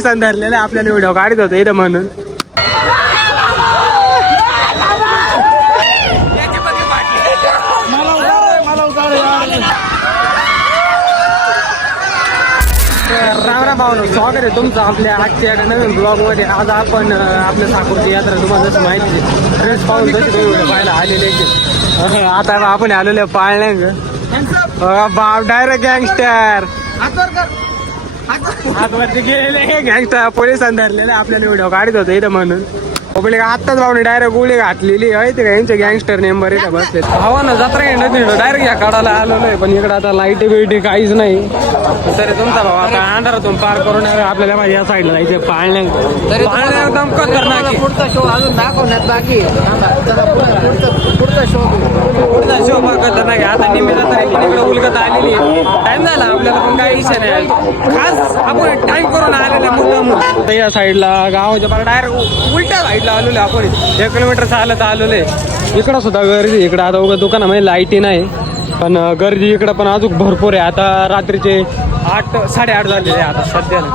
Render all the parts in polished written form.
पोलिसांनी धरलेले आपल्याला व्हिडिओ काढत होते इथं म्हणून. रामराम भावना, स्वागत आहे तुमचं आपल्या आजच्या नवीन ब्लॉग मध्ये. आज आपण आपल्या साकोरची यात्रा तुम्हाला जसं माहिती ड्रेस पाहून कशी व्हिडिओ पाहायला आलेले. आता आपण आलेले पाळण्या बाप डायरेक्ट गँगस्टर आतवरती गेलेले गँगस्टर पोलिसांनी धरलेले आपल्याला व्हिडिओ काढत होते इथं म्हणून. पब्लिक आत्ताच भावने डायरेक्ट गोळी घातलेली आहे ते का यांचे गँगस्टर नेंबर इथं बसले. भावा ना जत्रा घेणं डायरेक्ट या काढायला आलेलो आहे, पण इकडे आता लाईटी बिईटी काहीच नाही. तरी तुमचा भाऊ आता अंधारातून पार करून आपल्याला या साईडला जायचे पाळण्या एकदम खतरनाक. पुढचा शो अजून दाखवण्यात बाकी पुढचा शो खतरनाक आहे. आता निम्मी जत्रा इकडे उलगत आलेली आहे. टाइम झाला आपल्याला पण काही इच्छा नाही, खास आपण टाइम करून आलेला मुद्दाम. या साईडला गावाच्या पार डायरेक्ट उलट्या साईडला आलेले आपण 1 किलोमीटर चालत आलेले. इकडं सुद्धा गर्दी, इकडं आता उगा दुकानामध्ये लाईटी नाही पण गर्दी इकडं पण अजून भरपूर आहे. आता रात्रीचे 8 साडेआठ झालेले आहे आता सध्याला,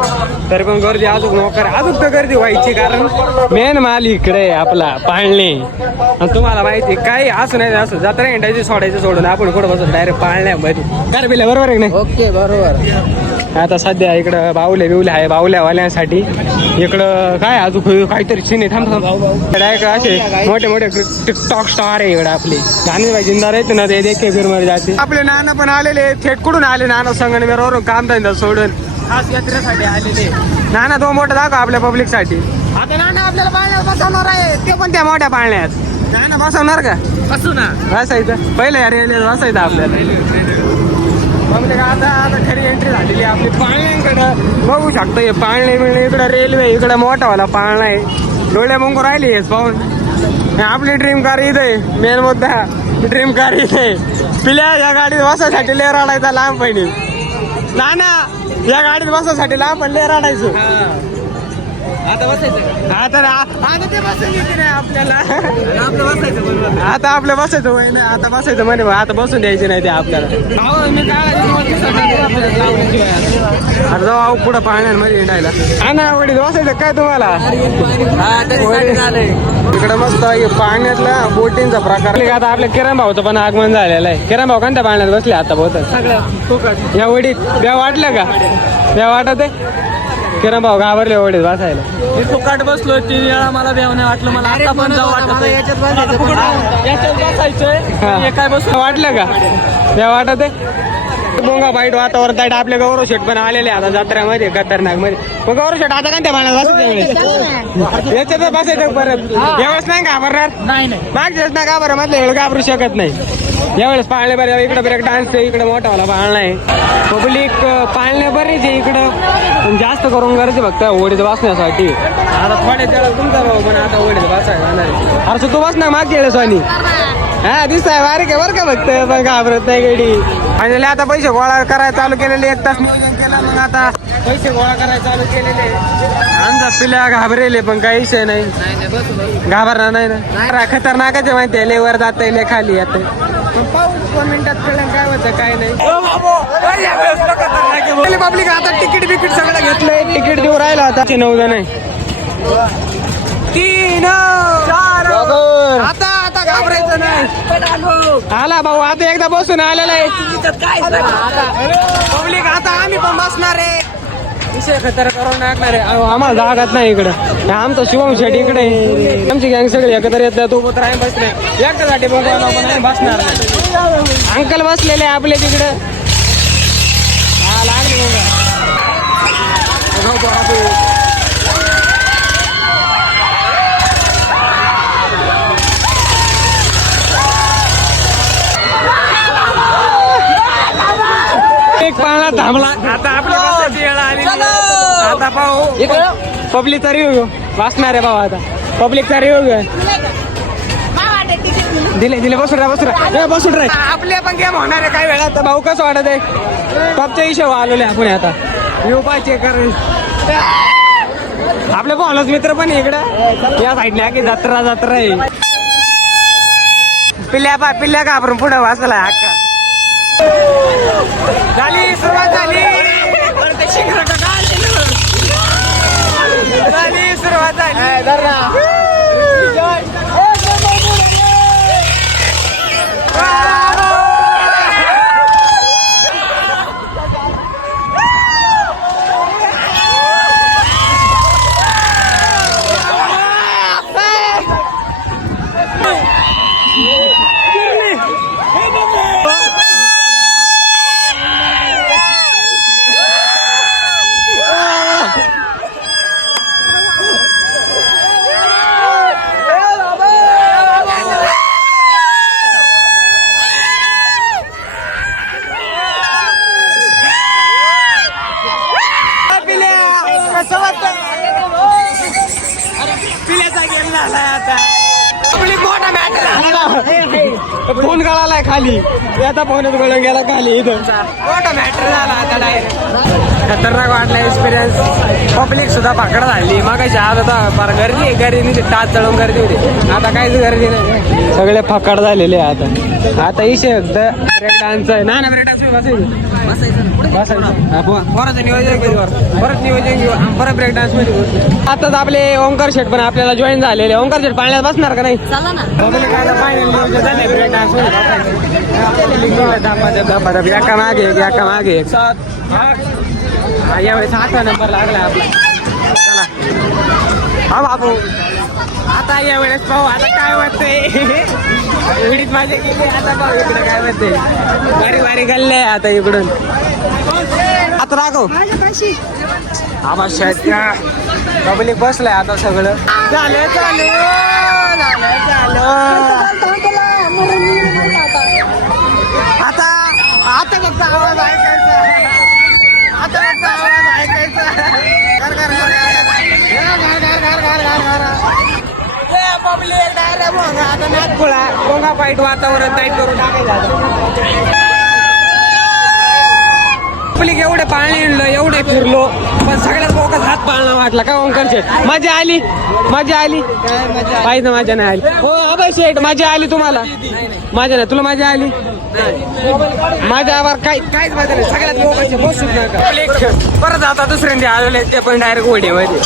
तरी पण गर्दी अजून नोकर अजून तर गर्दी व्हायची, कारण मेन माल इकडे आहे आपला पाळणे. तुम्हाला माहिती काही असं नाही असं जत्रा हिंडायची सोडायचं सोडून आपण कुठं बसतो डायरेक्ट पाळण्यामध्ये काय बिल्या बरोबर आहे नाही. ओके बरोबर. आता सध्या इकडं बावले बिवले आहे, बावल्यावाल्यांसाठी इकडं काय अजून काहीतरी सिने थांबतो डायरेक्ट असे मोठे मोठे टिकटॉक स्टार आहे इकडे आपले गाणे जिंदार आहेत ना ते देखे फिरमध्ये जाते. आपले नाना पण आलेले थेट कुठून आले नाना संगमेरवरून काम धंदा सोडून खास यात्रेसाठी आलेले. नाना तो मोठा दाखव आपल्या पब्लिक साठी. आता नाना आपल्याला पाळण्यात बसवणार आहे, ते पण त्या मोठ्या पाळण्यात. नाना बसवणार का? बसू ना बसायचं पहिलं या रेल्वे बसायचं आपल्याला. आता आता खरी एंट्री झालेली आपली पाळण्यांकडं बघू शकतो. हे पाळणे मिळणे इकडं रेल्वे इकडं मोठावाला पाळणा आहे. डोळे मुंगू राहिली हेच पाहून. आपली ड्रीम कार इथे मेन मुद्दा ड्रीम कार इथे. पिल्या या गाडीत बसायसाठी लय रडायचा लहानपणी. नाना या गाडीत बसायसाठी लहानपणी लय रडायचो. आता बसायचं आता ते बसायचं नाही आपल्याला. आता आपलं बसायचं वय नाही, आता बसायचं म्हणे आता बसून द्यायचे नाही ते आपल्याला. अरे जाऊ पुढं पाळण्यांमध्ये हिंडायला. हा ना वडील बसायचं काय तुम्हाला इकडं मस्त पाण्यातला बोटिंगचा प्रकार. आता आपल्या किरण भाऊचं पण आगमन झालेलं आहे. किरण भाऊ कोणत्या पाण्यात बसले आता बहुत या वडीत ब्या वाटलं का? ब्या वाटत आहे. किरण भाऊ घाबरले वडील बसायला. मी फुकाट बसलो 3 वेळा, मला बेव नाही वाटलं. मला आता पण जाऊ वाटत याच्यात बसायचंय काय बसून वाटलं का? बेव वाटत आहे. बोंगा बाईट वातावरण ताईट आपले गौरव शेट पण आलेले आता जत्रेमध्ये खतरनाक मध्ये. मग गौरव शेट आता काय पाण्यात बसायचं याच्यात बसायचं परत यावेळेस नाही घाबरणार. नाही मागच्याच नाही घाबर म्हटलं एवढं घाबरू शकत नाही. यावेळेस पाळणे बरे इकडं ब्रेक डान्स आहे, इकडं मोठावाला पाळणा आहे. पब्लिक पाळणे बरेच आहे इकडं, जास्त करून गरजे फक्त ओढीत बसण्यासाठी. आता थोड्या त्याला तुमचा भाऊ पण आता ओढीत बसायला. अरे तू बस ना मागच्या वेळेस वाणी हा दिसताय बारीक आहे बरं का फक्त, पण घाबरत नाही गडी. आणि आता पैसे गोळा करायला चालू केलेले 1 तास नियोजन केला, मग आता पैसे गोळा करायला चालू केलेले. आमचा पिल्या घाबरेले पण काही विषय नाही, घाबरणार नाही ना. खतरनाकच आहे माहिती आहे, लेवर जात आहे खाली येत. पाहू 2 मिनिटात कळलं काय होतं काय नाही. पब्लिक आता तिकीट बिकीट सगळं घेतलंय, तिकीट देऊ राहिला आता 9 जण आहे. 3 4 आता आता घाबरायचं नाही. आला भाऊ आता एकदा बसून आलेला आहे पब्लिक. आता आम्ही पण बसणार आहे, विषय खतर करून टाकणार आहे. आम्हाला जागात नाही इकडं. आमचा शिवम शेट इकडे, आमची गँग सगळी एकत्र येतल्या तू पत्र आहे बसले एकट्यासाठी बसणार. अंकल बसलेले आपले तिकडं. हा लागले एक पाळणा थांबला. आता आपल्या बसायची वेळ आली. आता पाहू पब्लिक तरी वाचणार आहे भाऊ. आता पब्लिक तरी दिले बसून राहा. आपले पण गेम होणार आहे काही वेळा. तर भाऊ कसं वाटत आहे? टॉपच्या हिशोब आलेले आपण आता येऊ पाय चेक कर. आपले बॉलच मित्र पण इकडं या साईडला की जत्रा आहे. पिल्ल्या घाबरून पुढे वाचला हक्का. झाली सुरुवात झाली. सुरुवात झाली. फोन गळालाय खाली, आता फोनच गळून गेला खाली. इथं मोठा मॅटर झाला आता डायरेक्ट. खतरनाक वाटला एक्सपिरियन्स. पब्लिक सुद्धा पाकड झाली. मग आज आता फार गर्दी गर्दी टाच चढून गर्दी होती. आता काहीच गर्दी नाही, सगळे फकाड झालेले आता. आता इशे ब्रेक डान्स आहे ना. ब्रेक डान्स परत नियोजन घेऊ, परत नियोजन घेऊ, परत ब्रेक डान्स मध्ये. आताच आपले ओंकार शेट पण आपल्याला जॉईन झालेले. ओंकार शेट पाळण्यात बसणार का नाही? फायनल नियोजन झाले ब्रेक डान्स मध्ये. एका मागे एका मागे यावेळेस 8वा नंबर लागला आपला. चला हा बाबू, आता यावेळेस पाहू आता काय वाटतंय. एवढीच माझे गेले, आता पाहू इकडे काय वाटतंय. बारी बारी गल्ले आता इकडून. आता राघव आवाज शाळेत पब्लिक बसलाय आता सगळं. झालं चालू आता आता फक्त आवाज ऐकायचा. आता फक्त आवाज ऐकायचा. पब्लिक डायरेक्ट आता नागपुळा कोंगा पाईट वातावरण टाईट करून टाकायचं. पब्लिक एवढे पाळणे आणलं, एवढे फिरलो, पण सगळ्यात मोठा हात पाळणा वाटला का ओंकार शेठ? मजा आली, मजा आली पाहिजे. मजा नाही आली हो अभय शेठ, मजा आली तुम्हाला? मजा नाही तुला? मजा आली माझ्यावर काहीच मजा नाही. सगळ्यात मोबाईलचे बसूच नका. परत आता दुसऱ्यांदा आलेले ते पण डायरेक्ट ओढीमध्ये.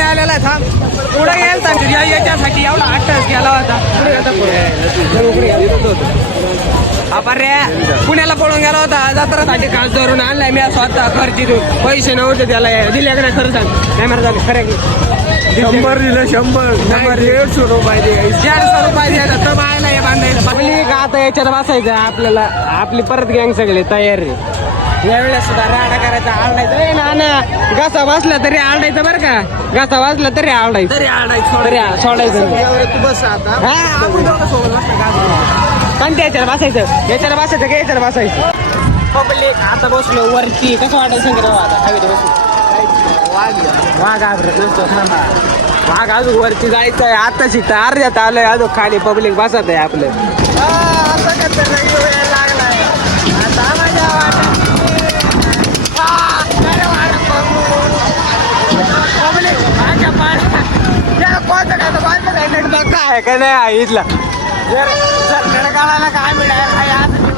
आलेला थांब पुढे गेल याच्यासाठी एवढा अट्टहास केला होता. पुण्याला पळून गेला होता जत्रासाठी खास धरून आणलाय मी स्वतः खर्ची देऊन. पैसे नव्हते त्याला दिले का नाही खरं सांग? नाही मला झालं खरं की 100 दिलं. 100 रुपये 150 रुपये द्यायचा तर बायला हे बांधायला. पब्लिक आता याच्यात बसायचं आपल्याला. आपली परत गँग सगळे तयार रे. यावेळेस सुद्धा राडा करायचा, आरडायचं ना ना. घासा वाजला तरी आरडायचं बरं का. घासा वाजला तरी आरडायचं, सोडायचं. पण त्याच्यावर बसायचं, याच्यावर बसायचं का याच्यावर बसायचं. पब्लिक आता बसलो वरती. कसं वाटायचं सांगितलं आता हवेत बसून? वाघ अजून वरती जायचंय. आता शिकता अर्ध्यात आलंय, अजून खाली पब्लिक बसत आहे आपलं. लागलाय आता माझ्या काय का नाही इथला जर काळाला काय मिळाल